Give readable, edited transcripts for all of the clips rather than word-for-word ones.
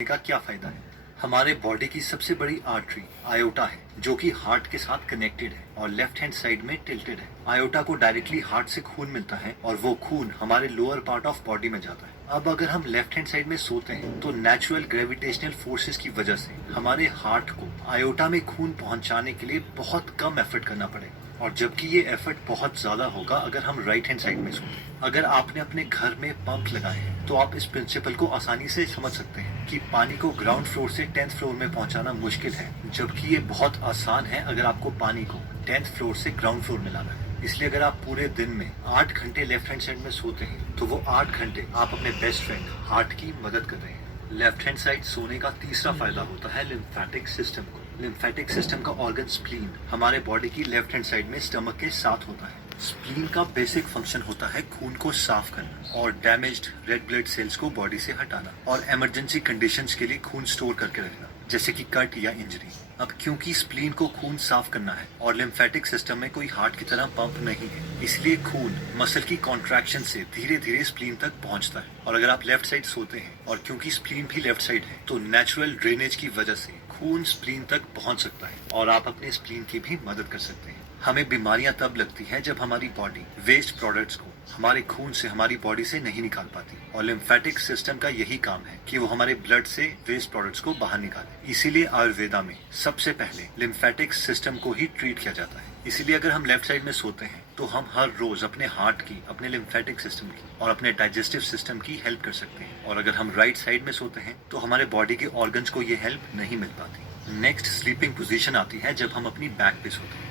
का क्या फायदा है? हमारे बॉडी की सबसे बड़ी आर्टरी आयोटा है, जो कि हार्ट के साथ कनेक्टेड है और लेफ्ट हैंड साइड में टिल्टेड है। आयोटा को डायरेक्टली हार्ट से खून मिलता है और वो खून हमारे लोअर पार्ट ऑफ बॉडी में जाता है। अब अगर हम लेफ्ट हैंड साइड में सोते हैं तो नेचुरल ग्रेविटेशनल फोर्सेस की वजह से हमारे हार्ट को आयोटा में खून पहुंचाने के लिए बहुत कम एफर्ट करना पड़ेगा, और जबकि ये एफर्ट बहुत ज्यादा होगा अगर हम राइट हैंड साइड में सोते हैं। अगर आपने अपने घर में पंप लगाए हैं तो आप इस प्रिंसिपल को आसानी से समझ सकते हैं कि पानी को ग्राउंड फ्लोर से 10th फ्लोर में पहुंचाना मुश्किल है, जबकि ये बहुत आसान है अगर आपको पानी को 10th फ्लोर से ग्राउंड फ्लोर में लाना है। इसलिए अगर आप पूरे दिन में 8 घंटे लेफ्ट हैंड साइड में सोते हैं तो वो 8 घंटे आप अपने बेस्ट फ्रेंड हार्ट की मदद कर रहे हैं। लेफ्ट हैंड साइड सोने का तीसरा फायदा होता है लिम्फेटिक सिस्टम को। लिम्फेटिक सिस्टम का ऑर्गन स्प्लीन हमारे बॉडी की लेफ्ट हैंड साइड में स्टमक के साथ होता है। स्प्लीन का बेसिक फंक्शन होता है खून को साफ करना और डैमेज्ड रेड ब्लड सेल्स को बॉडी से हटाना और इमरजेंसी कंडीशंस के लिए खून स्टोर करके रखना, जैसे कि कट या इंजरी। अब क्योंकि स्प्लीन को खून साफ करना है और लिम्फेटिक सिस्टम में कोई हार्ट की तरह पंप नहीं है, इसलिए खून मसल की कॉन्ट्रैक्शन से धीरे धीरे स्प्लीन तक पहुंचता है। और अगर आप लेफ्ट साइड सोते हैं और क्योंकि स्प्लीन भी लेफ्ट साइड है तो नेचुरल ड्रेनेज की वजह से खून स्प्लीन तक पहुंच सकता है और आप अपने स्प्लीन की भी मदद कर सकते हैं। हमें बीमारियां तब लगती हैं जब हमारी बॉडी वेस्ट प्रोडक्ट्स को हमारे खून से हमारी बॉडी से नहीं निकाल पाती, और लिम्फेटिक सिस्टम का यही काम है कि वो हमारे ब्लड से वेस्ट प्रोडक्ट्स को बाहर निकाले। इसीलिए आयुर्वेदा में सबसे पहले लिम्फेटिक सिस्टम को ही ट्रीट किया जाता है। इसीलिए अगर हम लेफ्ट साइड में सोते हैं तो हम हर रोज अपने हार्ट की, अपने लिम्फेटिक सिस्टम की और अपने डाइजेस्टिव सिस्टम की हेल्प कर सकते हैं। और अगर हम राइट साइड में सोते हैं तो हमारे बॉडी के ऑर्गन्स को ये हेल्प नहीं मिल पाती। नेक्स्ट स्लीपिंग पोजीशन आती है जब हम अपनी बैक पे सोते हैं।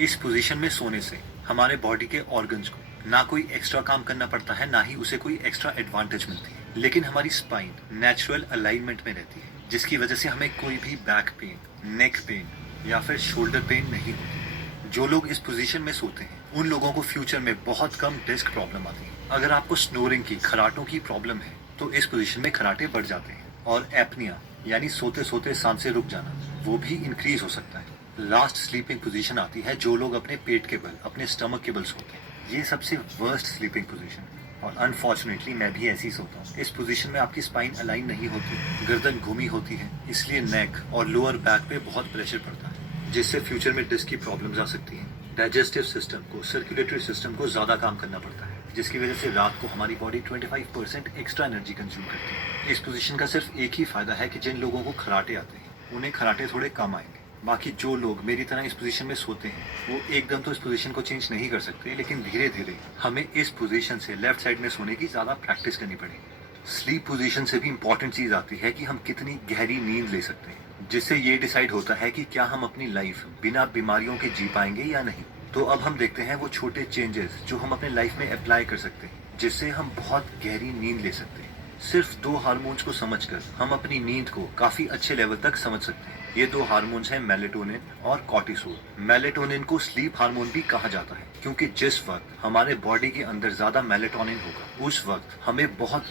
इस पोजीशन में सोने से हमारे बॉडी के ऑर्गन्स को ना कोई एक्स्ट्रा काम करना पड़ता है, ना ही उसे कोई एक्स्ट्रा एडवांटेज मिलती है, लेकिन हमारी स्पाइन नेचुरल अलाइनमेंट में रहती है, जिसकी वजह से हमें कोई भी बैक पेन, नेक पेन या फिर शोल्डर पेन नहीं होती। जो लोग इस पोजीशन में सोते हैं उन लोगों को फ्यूचर में बहुत कम डिस्क प्रॉब्लम आती है। अगर आपको स्नोरिंग की, खराटों की प्रॉब्लम है तो इस पोजीशन में खराटे बढ़ जाते हैं, और एपनिया यानी सोते सोते सांसें रुक जाना, वो भी इंक्रीज हो सकता है। लास्ट स्लीपिंग पोजीशन आती है जो लोग अपने पेट के बल, अपने स्टमक के बल सोते हैं। ये सबसे वर्स्ट स्लीपिंग पोजीशन है और अनफॉर्चुनेटली मैं भी ऐसी सोता हूँ। इस पोजीशन में आपकी स्पाइन अलाइन नहीं होती, गर्दन घूमी होती है, इसलिए नेक और लोअर बैक पे बहुत प्रेशर पड़ता है, जिससे फ्यूचर में डिस्क की प्रॉब्लम्स आ सकती हैं। डाइजेस्टिव सिस्टम को, सर्कुलेटरी सिस्टम को ज्यादा काम करना पड़ता है, जिसकी वजह से रात को हमारी बॉडी 25% एक्स्ट्रा एनर्जी कंज्यूम करती है। इस पोजीशन का सिर्फ एक ही फायदा है कि जिन लोगों को खराटे आते हैं उन्हें खराटे थोड़े कम आएंगे। बाकी जो लोग मेरी तरह इस पोजीशन में सोते हैं वो एकदम तो इस पोजीशन को चेंज नहीं कर सकते, लेकिन धीरे धीरे हमें इस पोजीशन से लेफ्ट साइड में सोने की ज्यादा प्रैक्टिस करनी पड़ेगी। स्लीप पोजीशन से भी इंपॉर्टेंट चीज आती है कि हम कितनी गहरी नींद ले सकते हैं, जिससे ये डिसाइड होता है कि क्या हम अपनी लाइफ बिना बीमारियों के जी पाएंगे या नहीं। तो अब हम देखते हैं वो छोटे चेंजेस जो हम अपने लाइफ में अप्लाई कर सकते हैं, जिससे हम बहुत गहरी नींद ले सकते हैं। सिर्फ 2 हार्मोन्स को समझकर हम अपनी नींद को काफी अच्छे लेवल तक समझ सकते हैं। ये 2 हार्मोन्स हैं मेलेटोनिन और कॉर्टिसोल। मेलेटोनिन को स्लीप हार्मोन भी कहा जाता है, क्योंकि जिस वक्त हमारे बॉडी के अंदर ज्यादा मेलेटोनिन होगा उस वक्त हमें बहुत